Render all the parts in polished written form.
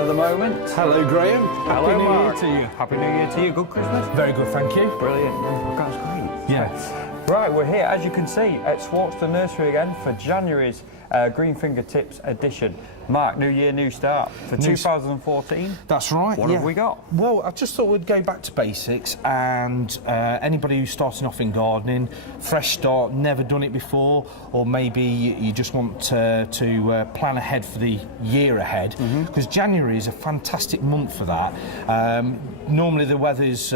at the moment. Hello, Graham. Hello, Mark. Happy New Year to you. Happy New Year to you. Good Christmas? Very good, thank you. Brilliant. That's great. Yeah. Right, we're here, as you can see, at Swarkestone Nursery again for January's Green Fingertips edition. Mark, new year, new start for 2014. That's right. What have we got? Well, I just thought we'd go back to basics, and anybody who's starting off in gardening, fresh start, never done it before, or maybe you just want to plan ahead for the year ahead, because January is a fantastic month for that. Normally the weather's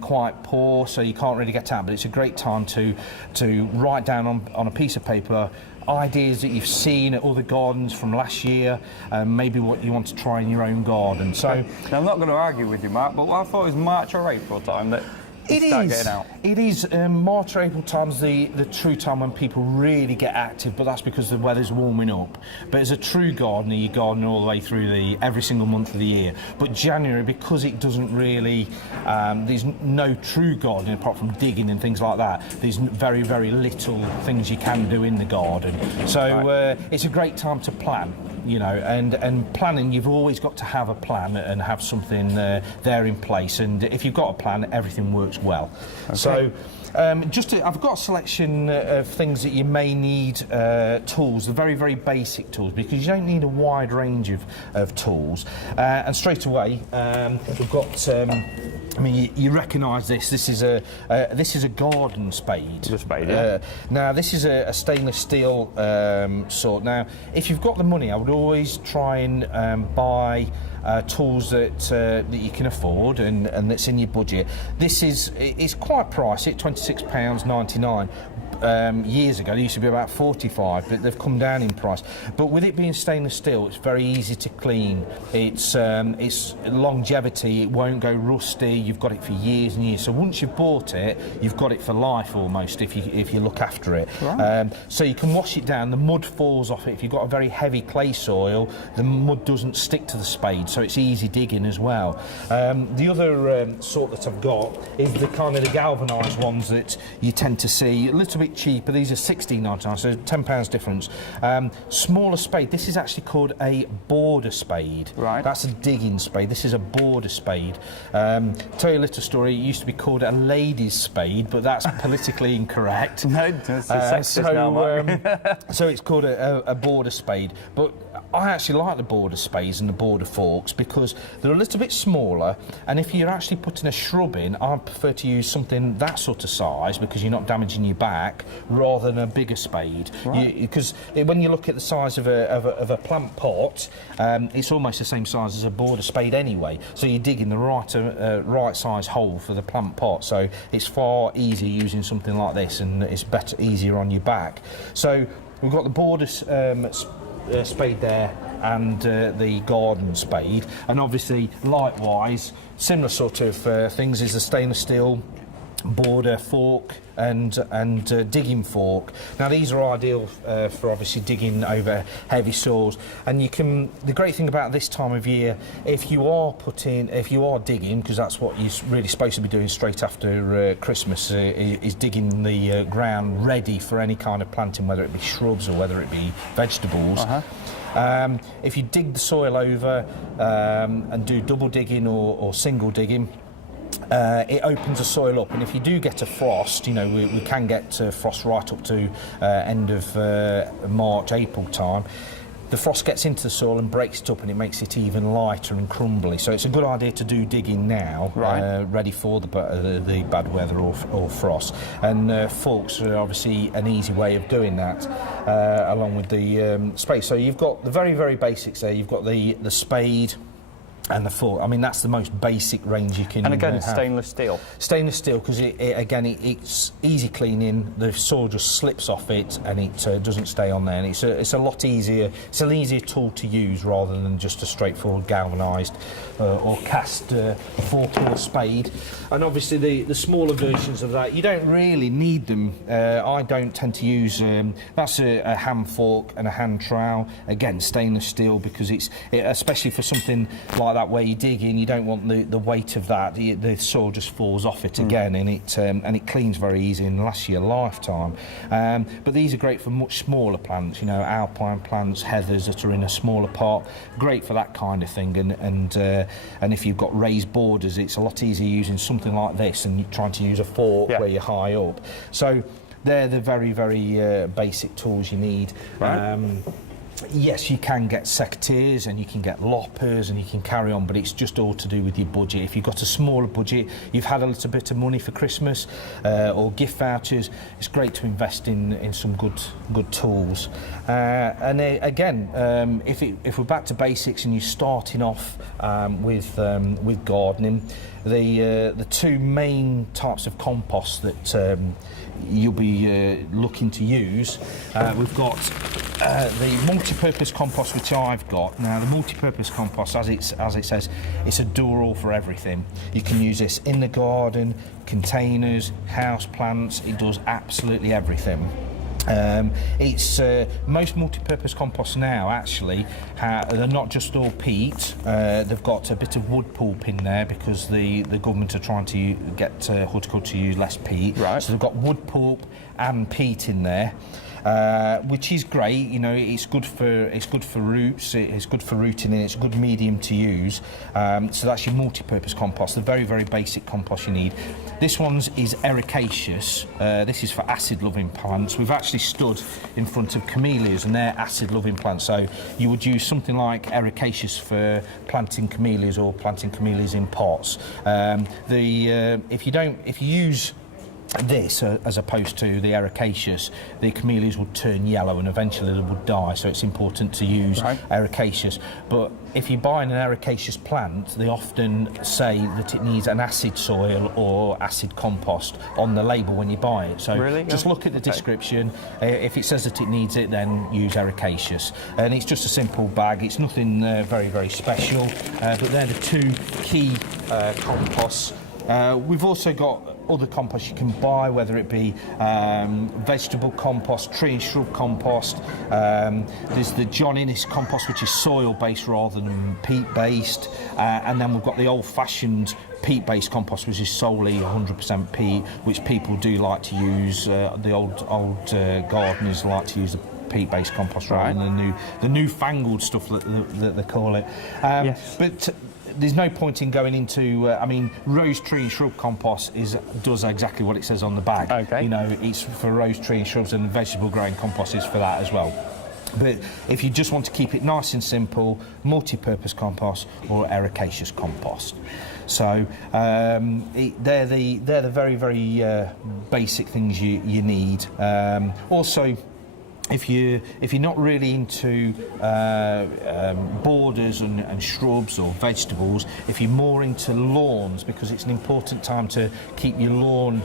quite poor, so you can't really get out, but it's a great time to write down on a piece of paper ideas that you've seen at other gardens from last year, maybe what you want to try in your own garden. So now, I'm not going to argue with you, Mark, but I thought it was March or April time that it start getting out. It is. March or April time's the true time when people really get active, but that's because the weather's warming up. But as a true gardener, you garden all the way through every single month of the year. But January, because it doesn't really, there's no true gardening apart from digging and things like that. There's very, very little things you can do in the garden. So it's a great time to plan. You know, and planning, you've always got to have a plan and have something there in place. And if you've got a plan, everything works well. Okay. So I've got a selection of things that you may need, tools, the very, very basic tools, because you don't need a wide range of tools. And straight away, we've got, I mean, you recognise this. This is a garden spade. A spade, yeah. Now, this is a stainless steel sort. Now, if you've got the money, I would always try and buy tools that you can afford and that's in your budget. It's quite pricey, £26.99. Years ago, they used to be about 45, but they've come down in price. But with it being stainless steel, it's very easy to clean. It's longevity. It won't go rusty. You've got it for years and years. So once you've bought it, you've got it for life almost if you look after it. Right. So you can wash it down. The mud falls off it. If you've got a very heavy clay soil, the mud doesn't stick to the spade, so it's easy digging as well. The other sort that I've got is the kind of the galvanised ones that you tend to see a little bit cheaper. These are £16.99, so £10 difference. Smaller spade. This is actually called a border spade. Right. That's a digging spade. This is a border spade. Tell you a little story. It used to be called a lady's spade, but that's politically incorrect. No, that's sexist now, Mark. So it's called a border spade. But I actually like the border spades and the border forks because they're a little bit smaller, and if you're actually putting a shrub in, I prefer to use something that sort of size because you're not damaging your back, rather than a bigger spade. Right. Because when you look at the size of a plant pot, it's almost the same size as a border spade anyway, so you're digging the right size hole for the plant pot, so it's far easier using something like this, and it's easier on your back. So we've got the border spade there and the garden spade, and obviously likewise similar sort of things is the stainless steel border fork and digging fork. Now these are ideal for obviously digging over heavy soils, and the great thing about this time of year, if you are digging, because that's what you're really supposed to be doing straight after Christmas, is digging the ground ready for any kind of planting, whether it be shrubs or whether it be vegetables. If you dig the soil over and do double digging or single digging, it opens the soil up, and if you do get a frost, you know, we can get frost right up to end of March, April time. The frost gets into the soil and breaks it up, and it makes it even lighter and crumbly. So it's a good idea to do digging now, right, ready for the bad weather or frost. And forks are obviously an easy way of doing that, along with the spade. So you've got the very, very basics there. You've got the spade and the fork. I mean, that's the most basic range you can. And again, have. Stainless steel. Stainless steel, because it's easy cleaning. The soil just slips off it, and it doesn't stay on there. And it's a lot easier. It's an easier tool to use rather than just a straightforward galvanised or cast fork or spade. And obviously, the smaller versions of that, you don't really need them. I don't tend to use. That's a hand fork and a hand trowel. Again, stainless steel, because it's especially for something like that. that where you dig in, you don't want the weight of that. The soil just falls off it again, and it cleans very easy and lasts you a lifetime. But these are great for much smaller plants, you know, alpine plants, heathers that are in a smaller pot. Great for that kind of thing. And if you've got raised borders, it's a lot easier using something like this than trying to use a fork where you're high up. So they're the very, very basic tools you need. Right. Yes, you can get secateurs and you can get loppers and you can carry on, but it's just all to do with your budget. If you've got a smaller budget, you've had a little bit of money for Christmas or gift vouchers, it's great to invest in some good tools. Again, if we're back to basics and you're starting off with gardening, the two main types of compost that you'll be looking to use, we've got the multi-purpose compost, which I've got. Now, the multi-purpose compost, as it says, it's a do-all for everything. You can use this in the garden, containers, house plants. It does absolutely everything. It's most multi-purpose composts now actually they're not just all peat. They've got a bit of wood pulp in there because the government are trying to get horticulture to use less peat. Right. So they've got wood pulp and peat in there. Which is great, you know. It's good for roots. It's good for rooting, and it's a good medium to use. So that's your multi-purpose compost, the very, very basic compost you need. This one's is ericaceous. This is for acid-loving plants. We've actually stood in front of camellias, and they're acid-loving plants. So you would use something like ericaceous for planting camellias or planting camellias in pots. If you use this as opposed to the ericaceous, the camellias would turn yellow and eventually they would die, so it's important to use ericaceous. But if you buy an ericaceous plant, they often say that it needs an acid soil or acid compost on the label when you buy it. So just look at the description. If it says that it needs it, then use ericaceous. And it's just a simple bag. It's nothing very, very special, but they're the two key composts. We've also got other compost you can buy, whether it be vegetable compost, tree and shrub compost. There's the John Innes compost, which is soil-based rather than peat-based. And then we've got the old-fashioned peat-based compost, which is solely 100% peat, which people do like to use. The old gardeners like to use the peat-based compost rather than the newfangled stuff that they call it. But there's no point in going into, I mean, rose tree and shrub compost does exactly what it says on the bag. Okay. You know, it's for rose tree and shrubs, and vegetable growing compost is for that as well. But if you just want to keep it nice and simple, multi-purpose compost or ericaceous compost. So they're the very, very basic things you need. Also, if you're not really into borders and shrubs or vegetables, if you're more into lawns, because it's an important time to keep your lawn,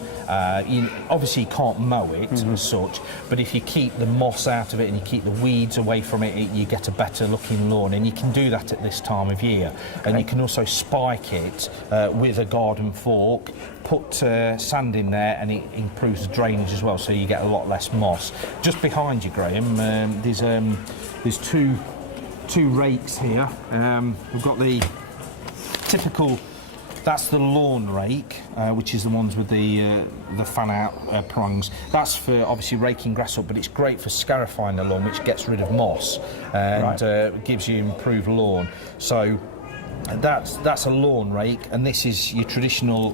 obviously you can't mow it as such, but if you keep the moss out of it and you keep the weeds away from it, you get a better looking lawn, and you can do that at this time of year. And you can also spike it with a garden fork, put sand in there, and it improves the drainage as well, so you get a lot less moss. Just behind you, Graham, there's two rakes here. We've got the typical, that's the lawn rake, which is the ones with the fan out prongs. That's for obviously raking grass up, but it's great for scarifying the lawn, which gets rid of moss and gives you improved lawn. So that's a lawn rake, and this is your traditional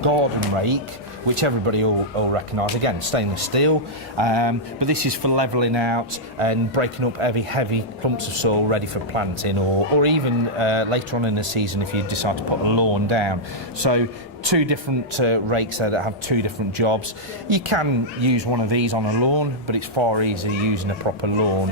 garden rake, which everybody will recognise. Again, stainless steel, but this is for levelling out and breaking up heavy clumps of soil ready for planting, or even later on in the season if you decide to put a lawn down. So two different rakes there that have two different jobs. You can use one of these on a lawn, but it's far easier using a proper lawn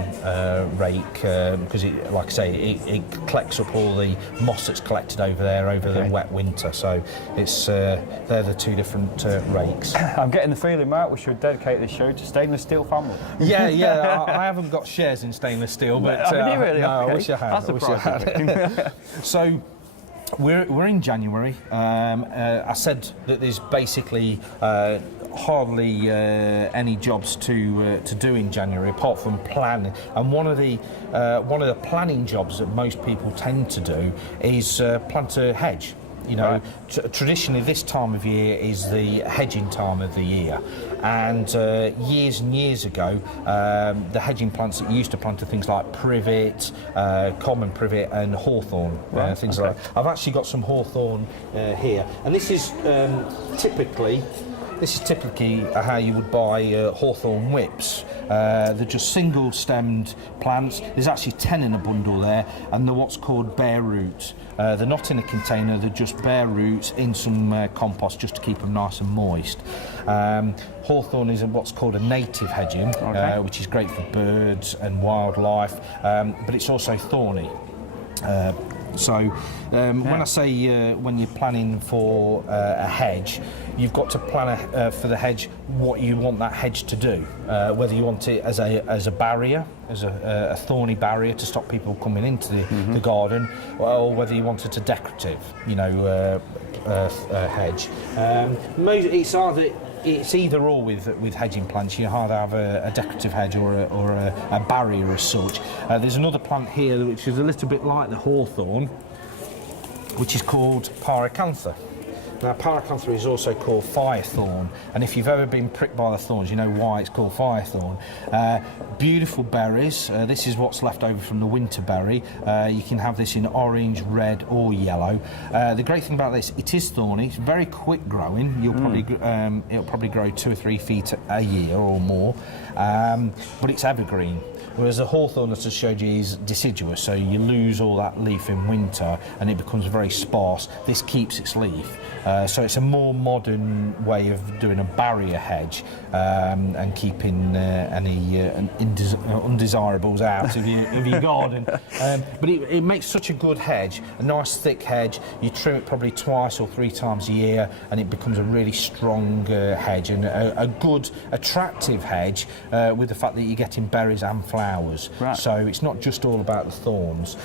rake because, like I say, it collects up all the moss that's collected over there over the wet winter. So it's they're the two different rakes. I'm getting the feeling, Mark, we should dedicate this show to stainless steel family. Yeah. I haven't got shares in stainless steel, but I mean, really? no, Okay. I wish I had. That's surprising. So We're in January. I said that there's basically hardly any jobs to do in January apart from planning. And one of the planning jobs that most people tend to do is plant a hedge. You know, traditionally this time of year is the hedging time of the year, and years and years ago, the hedging plants that you used to plant are things like privet, common privet, and hawthorn, things like that. I've actually got some hawthorn here, and this is typically how you would buy hawthorn whips. They're just single-stemmed plants. There's actually 10 in a bundle there, and they're what's called bare roots. They're not in a container, they're just bare roots in some compost just to keep them nice and moist. Hawthorn is what's called a native hedging, which is great for birds and wildlife, but it's also thorny. When I say when you're planning for a hedge, you've got to plan for the hedge what you want that hedge to do. Whether you want it as a barrier, as a thorny barrier to stop people coming into the garden, or whether you want it a decorative, hedge. It's either or with hedging plants. You either have a decorative hedge or a barrier as such. There's another plant here which is a little bit like the hawthorn, which is called pyracantha. Now, pyracantha is also called firethorn, and if you've ever been pricked by the thorns, you know why it's called firethorn. Beautiful berries. This is what's left over from the winter berry. You can have this in orange, red, or yellow. The great thing about this, it is thorny. It's very quick growing. It'll probably grow 2 or 3 feet a year or more, but it's evergreen. Whereas the hawthorn, as I showed you, is deciduous, so you lose all that leaf in winter and it becomes very sparse. This keeps its leaf. So it's a more modern way of doing a barrier hedge and keeping any undesirables out of your garden. But it makes such a good hedge, a nice thick hedge. You trim it probably 2 or 3 times a year and it becomes a really strong hedge, and a good, attractive hedge with the fact that you're getting berries and flowers. Right. So it's not just all about the thorns.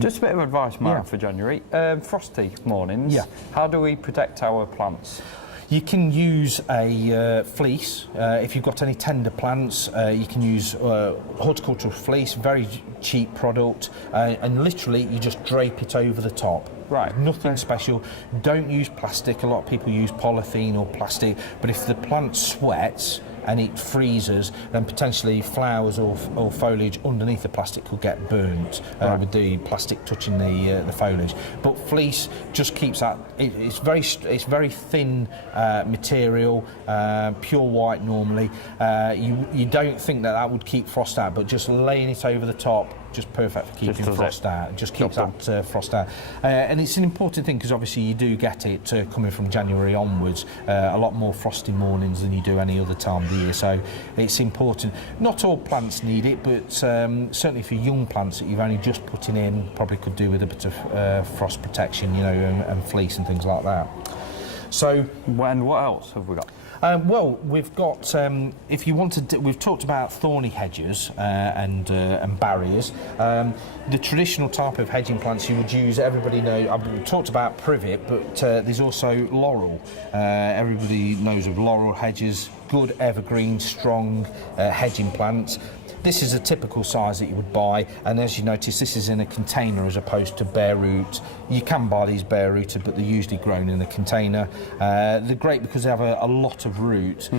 Just a bit of advice, Mark, for January. Frosty mornings. Yeah. How do we protect our plants? You can use a fleece. If you've got any tender plants, you can use horticultural fleece, very cheap product, and literally you just drape it over the top. Right. Nothing special. Don't use plastic. A lot of people use polythene or plastic, but if the plant sweats and it freezes, then potentially flowers or foliage underneath the plastic could get burnt with the plastic touching the foliage. But fleece just keeps that. It's very thin material, pure white normally. You don't think that would keep frost out, but just laying it over the top, just perfect for keeping frost out. It just keeps that frost out. And it's an important thing because obviously you do get it coming from January onwards, a lot more frosty mornings than you do any other time of the year. So it's important. Not all plants need it, but certainly for young plants that you've only just putting in, probably could do with a bit of frost protection, and fleece and things like that. So, and what else have we got? Well, we've got. If you want to, we've talked about thorny hedges and barriers. The traditional type of hedging plants you would use. Everybody knows. I've talked about privet, but there's also laurel. Everybody knows of laurel hedges. Good evergreen, strong hedging plants. This is a typical size that you would buy, and as you notice, this is in a container as opposed to bare root. You can buy these bare rooted, but they're usually grown in a container. They're great because they have a lot of root.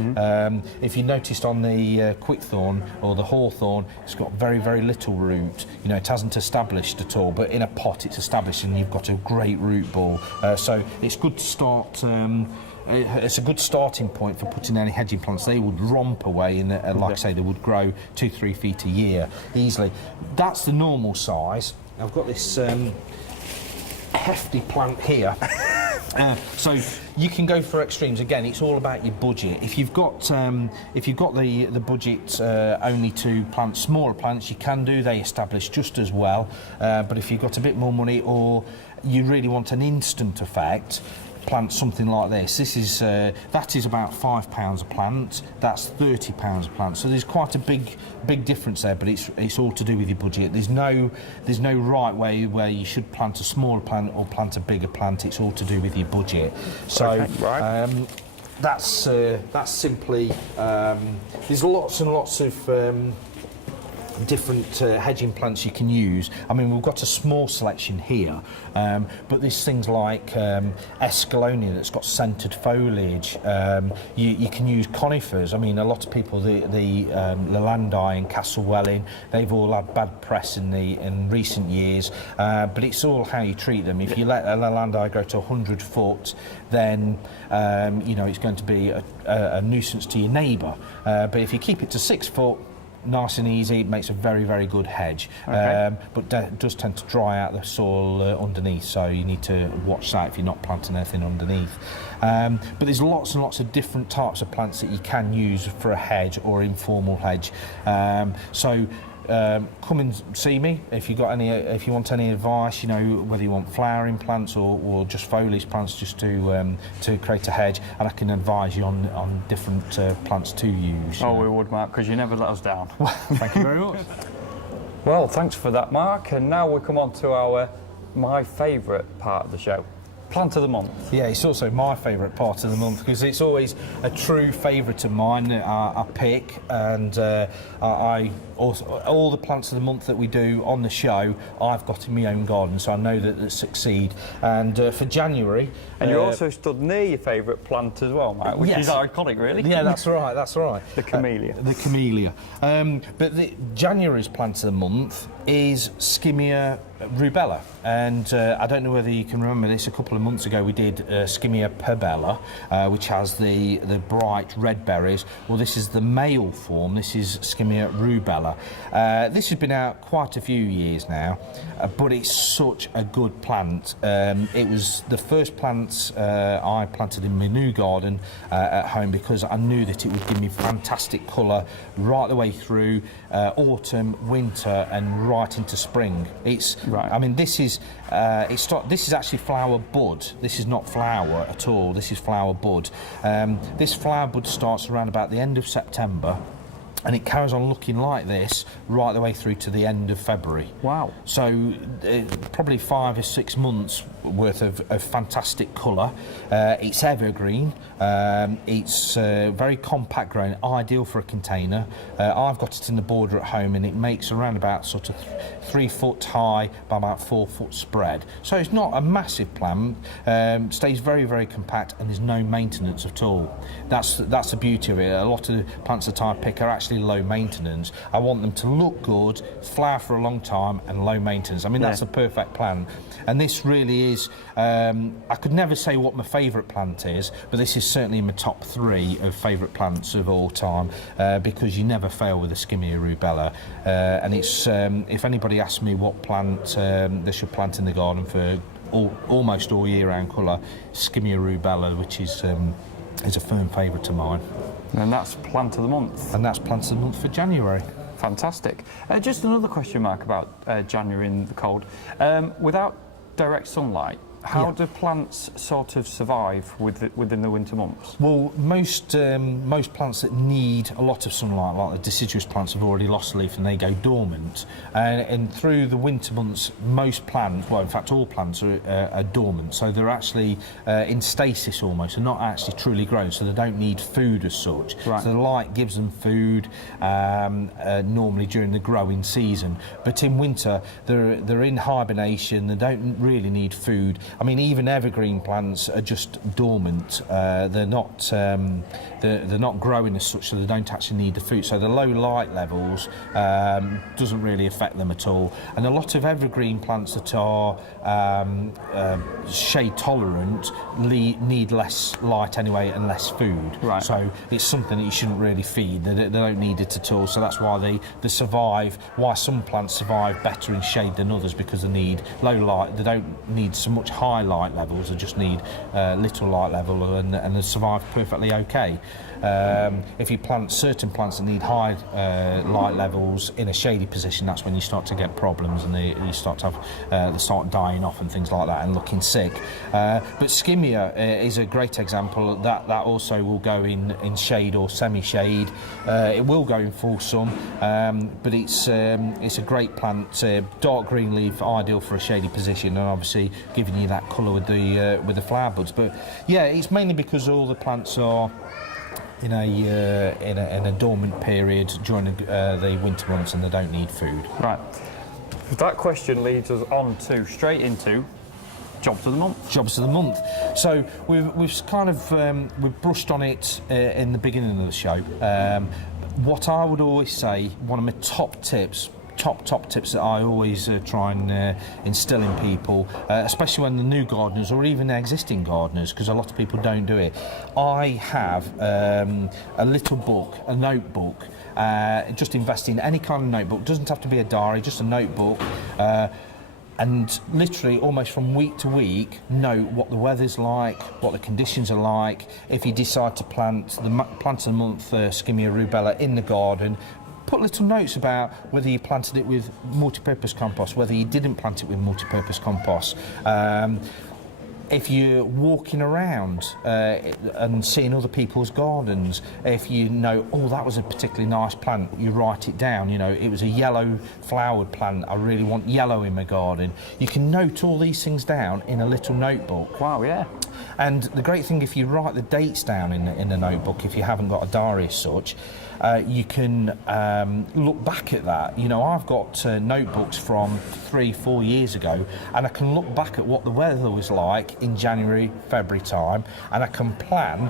If you noticed on the quickthorn or the hawthorn, it's got very, very little root. It hasn't established at all, but in a pot it's established and you've got a great root ball. So it's good to start. It's a good starting point for putting any hedging plants. They would romp away, and like I say, they would grow 2-3 feet a year easily. That's the normal size. I've got this hefty plant here. So you can go for extremes. Again, it's all about your budget. If you've got the budget only to plant smaller plants, you can do. They establish just as well. But if you've got a bit more money, or you really want an instant effect, plant something like this. This is that is about £5 a plant. That's £30 a plant. So there's quite a big difference there. But it's all to do with your budget. There's no right way where you should plant a smaller plant or plant a bigger plant. It's all to do with your budget. So. Okay, right. That's simply. There's lots and lots of different hedging plants you can use. I mean, we've got a small selection here, but there's things like escallonia that's got centred foliage. You can use conifers. I mean, a lot of people, the Lelandii and Castlewelling, they've all had bad press in recent years, but it's all how you treat them. If you let a Lelandii grow to 100 foot, then you know it's going to be a nuisance to your neighbour. But if you keep it to 6 foot, nice and easy, it makes a very, very good hedge. Okay. But it does tend to dry out the soil underneath, so you need to watch that if you're not planting anything underneath. But there's lots and lots of different types of plants that you can use for a hedge or informal hedge. Come and see me if you want any advice. You know, whether you want flowering plants or just foliage plants, just to create a hedge, and I can advise you on different plants to use. Oh, we would, Mark, because you never let us down. Thank you very much. Well, thanks for that, Mark. And now we come on to my favourite part of the show. Plant of the month. Yeah, it's also my favourite part of the month because it's always a true favourite of mine that I pick, and I also, all the plants of the month that we do on the show, I've got in my own garden, so I know that they succeed. And for January, and you also stood near your favourite plant as well, Mike, which is iconic, really. Yeah, that's right. That's right. The camellia. The camellia. But January's plant of the month is Skimmia rubella, and I don't know whether you can remember this. A couple of months ago, we did Skimmia pubella, which has the bright red berries. Well, this is the male form. This is Skimmia rubella. This has been out quite a few years now, but it's such a good plant. It was the first plant I planted in my new garden at home because I knew that it would give me fantastic colour right the way through autumn, winter, and right into spring. It's right. I mean, this is actually flower bud. This is not flower at all. This is flower bud. This flower bud starts around about the end of September, and it carries on looking like this right the way through to the end of February. Wow. So probably 5 or 6 months worth of fantastic colour. It's evergreen. It's very compact growing, ideal for a container. I've got it in the border at home, and it makes around about sort of 3 foot high by about 4 foot spread. So it's not a massive plant. Stays very, very compact, and there's no maintenance at all. That's the beauty of it. A lot of the plants that I pick are actually low maintenance. I want them to look good, flower for a long time, and low maintenance. I mean, that's the perfect plant. And this really is, I could never say what my favourite plant is, but this is certainly in my top 3 of favourite plants of all time, because you never fail with a Skimmia rubella. And it's, if anybody asks me what plant they should plant in the garden for almost all year round colour, Skimmia rubella, which is a firm favourite of mine. And that's plant of the month. And that's plant of the month for January. Fantastic. Just another question, Mark, about January in the cold. Without direct sunlight, how do plants sort of survive within the winter months? Well, most plants that need a lot of sunlight, like the deciduous plants, have already lost a leaf and they go dormant. And through the winter months, most plants, well, in fact, all plants are dormant. So they're actually in stasis almost, and not actually truly grown. So they don't need food as such. Right. So the light gives them food normally during the growing season. But in winter, they're in hibernation. They don't really need food. I mean, even evergreen plants are just dormant. They're not growing as such, so they don't actually need the food. So the low light levels doesn't really affect them at all. And a lot of evergreen plants that are shade tolerant need less light anyway and less food. Right. So it's something that you shouldn't really feed. They don't need it at all. So that's why they survive. Why some plants survive better in shade than others, because they need low light. They don't need so much high light levels, they just need little light level, and they survive perfectly okay. If you plant certain plants that need high light levels in a shady position, that's when you start to get problems, and you start to have they start dying off and things like that and looking sick. But Skimmia is a great example. That also will go in shade or semi-shade. It will go in full sun, but it's a great plant. Dark green leaf, ideal for a shady position, and obviously giving you that colour with the flower buds. But yeah, it's mainly because all the plants are in a dormant period during the winter months, and they don't need food. Right. That question leads us on to straight into jobs of the month. Jobs of the month. So we've kind of we've brushed on it in the beginning of the show. What I would always say, one of my top tips that I always try and instill in people, especially when the new gardeners or even the existing gardeners, because a lot of people don't do it. I have a little book, a notebook. Just invest in any kind of notebook. It doesn't have to be a diary, just a notebook. And literally almost from week to week note what the weather's like, what the conditions are like. If you decide to plant of the month Skimmia rubella in the garden, put little notes about whether you planted it with multi-purpose compost, whether you didn't plant it with multi-purpose compost. If you're walking around and seeing other people's gardens, if you know, oh, that was a particularly nice plant, you write it down. You know, it was a yellow flowered plant, I really want yellow in my garden. You can note all these things down in a little notebook. Wow, yeah. And the great thing, if you write the dates down in the notebook, if you haven't got a diary as such, you can look back at that. You know, I've got notebooks from 3-4 years ago, and I can look back at what the weather was like in January, February time, and I can plan,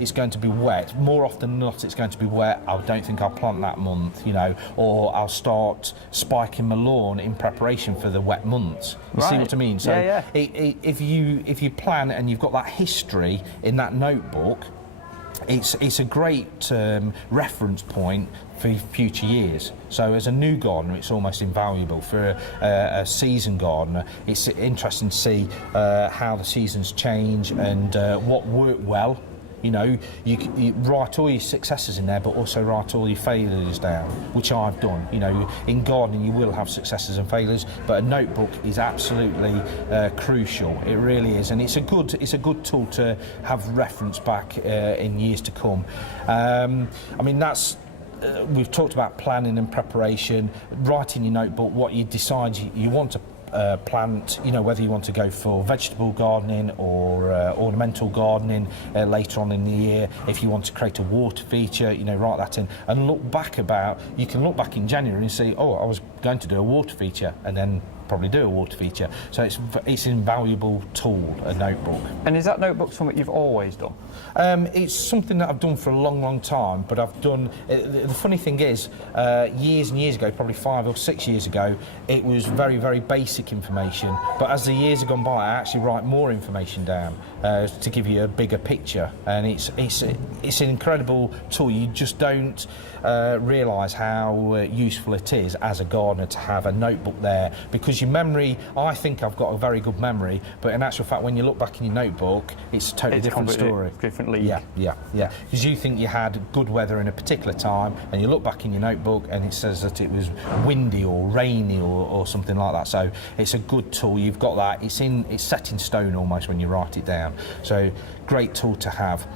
it's going to be wet. More often than not, it's going to be wet. I don't think I'll plant that month, you know, or I'll start spiking my lawn in preparation for the wet months. You see what I mean? So yeah. If you plan and you've got that history in that notebook, it's a great reference point for future years. So as a new gardener, it's almost invaluable. For a seasoned gardener, it's interesting to see how the seasons change and what worked well. You know, you write all your successes in there, but also write all your failures down, which I've done. You know, in gardening you will have successes and failures, but a notebook is absolutely crucial. It really is, and it's a good tool to have reference back in years to come. I mean, that's. We've talked about planning and preparation, writing your notebook, what you decide you want to plant, you know, whether you want to go for vegetable gardening or ornamental gardening later on in the year. If you want to create a water feature, you know, write that in and you can look back in January and see, oh, I was going to do a water feature, and then probably do a water feature. So it's an invaluable tool, a notebook. And is that notebook something you've always done? It's something that I've done for a long time, but I've done... The funny thing is, years and years ago, probably 5 or 6 years ago, it was very, very basic information. But as the years have gone by, I actually write more information down to give you a bigger picture. And it's an incredible tool. You just don't realise how useful it is as a gardener to have a notebook there, because your memory, I think I've got a very good memory, but in actual fact, when you look back in your notebook, it's a totally different story. Different league. Yeah. Because you think you had good weather in a particular time, and you look back in your notebook and it says that it was windy or rainy or something like that. So it's a good tool. You've got that. It's set in stone almost when you write it down. So great tool to have.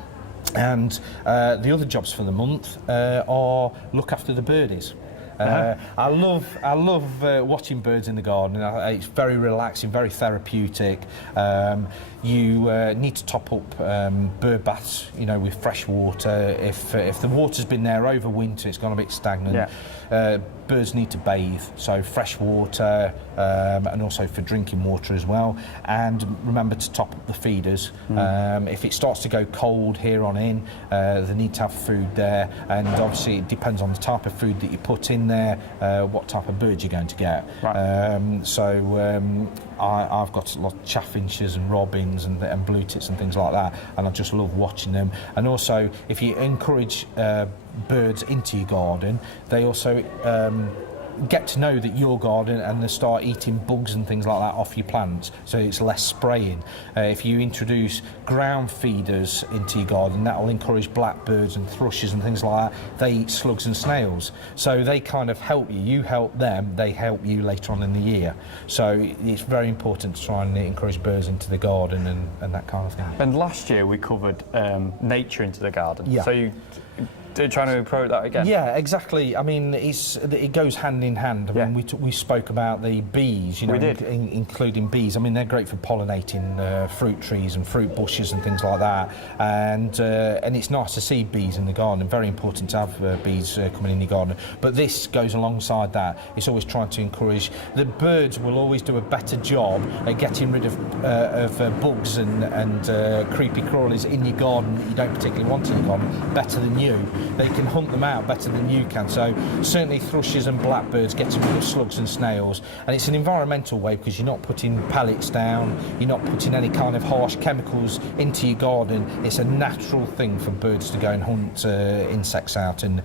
And the other jobs for the month are look after the birdies. I love watching birds in the garden. It's very relaxing, very therapeutic. You need to top up bird baths, you know, with fresh water. If the water's been there over winter, it's gone a bit stagnant. Yeah. Birds need to bathe, so fresh water, and also for drinking water as well. And remember to top up the feeders. If it starts to go cold here on in, they need to have food there. And obviously it depends on the type of food that you put in there, what type of bird you're going to get. Right. I've got a lot of chaffinches and robins and blue tits and things like that, and I just love watching them. And also, if you encourage birds into your garden, they also get to know that your garden and they start eating bugs and things like that off your plants, so it's less spraying. If you introduce ground feeders into your garden, that will encourage blackbirds and thrushes and things like that. They eat slugs and snails, so they kind of help you. You help them, they help you later on in the year. So it's very important to try and encourage birds into the garden and that kind of thing. And last year we covered nature into the garden. Yeah. So you're trying to approach that again? Yeah, exactly. I mean, it goes hand in hand. I mean, we spoke about the bees, you know, We did. Including bees. I mean, they're great for pollinating fruit trees and fruit bushes and things like that. And it's nice to see bees in the garden. Very important to have bees coming in your garden. But this goes alongside that. It's always trying to encourage. The birds will always do a better job at getting rid of bugs and creepy crawlies in your garden that you don't particularly want in your garden better than you. They can hunt them out better than you can. So certainly thrushes and blackbirds getting rid of slugs and snails. And it's an environmental way because you're not putting pellets down, you're not putting any kind of harsh chemicals into your garden. It's a natural thing for birds to go and hunt insects out and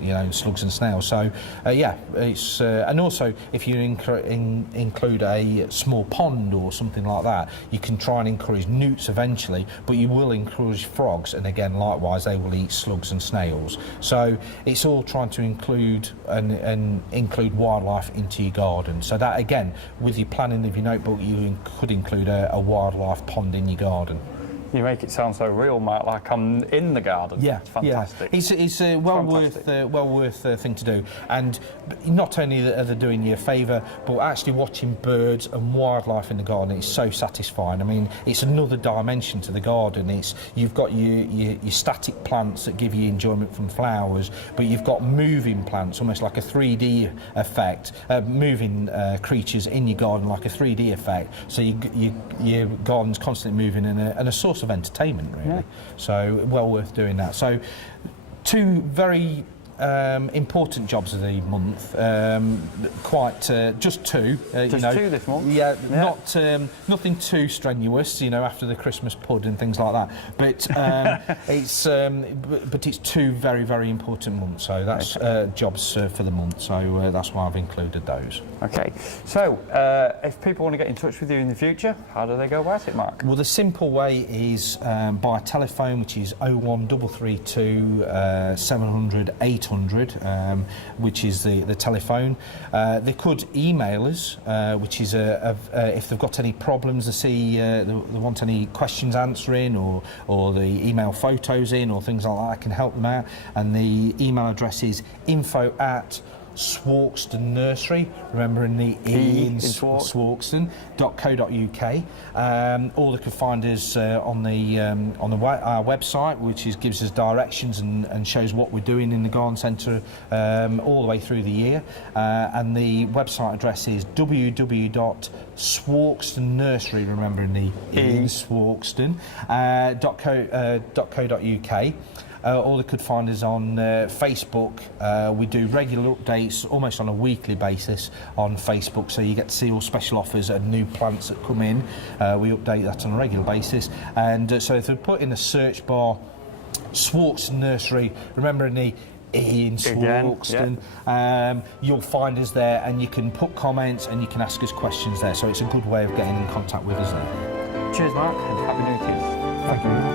you know, slugs and snails. So yeah, it's and also if you include a small pond or something like that, you can try and encourage newts eventually, but you will encourage frogs, and again likewise they will eat slugs and snails. So it's all trying to include and include wildlife into your garden. So that again, with your planning of your notebook, you could include a wildlife pond in your garden. You make it sound so real, Mark, like I'm in the garden. Yeah, it's fantastic. Yeah. It's a well worth thing to do, and not only are they doing you a favour, but actually watching birds and wildlife in the garden is so satisfying. I mean, it's another dimension to the garden. You've got your static plants that give you enjoyment from flowers, but you've got moving plants, almost like a 3D effect, moving creatures in your garden like a 3D effect. So your garden's constantly moving and a source of entertainment, really. Yeah. So well worth doing that. So two very important jobs of the month. Just two. Just two this month. Yeah, not nothing too strenuous, you know, after the Christmas pud and things like that. But it's two very, very important months. So that's jobs for the month. So that's why I've included those. Okay. So if people want to get in touch with you in the future, how do they go about it, Mark? Well, the simple way is by telephone, which is 01332 700 800, which is the telephone. They could email us, which is if they've got any problems, they want any questions answering, or the email photos in, or things like that, I can help them out. And the email address is info@Swarkestone Nursery, remembering the E in Swarkestone.co.uk. Or they could find us on our website, which gives us directions and shows what we're doing in the garden centre all the way through the year. And the website address is www.Swarkestone Nursery, remembering the E in Swarkestone, .co.uk. Or they could find us on Facebook. We do regular updates almost on a weekly basis on Facebook, so you get to see all special offers and new plants that come in. We update that on a regular basis. And so if they put in a search bar Swarkestone Nursery, remembering the E in Swarkestone, you'll find us there, and you can put comments and you can ask us questions there. So it's a good way of getting in contact with us there. Cheers, Mark, and Happy New Year. Thank you.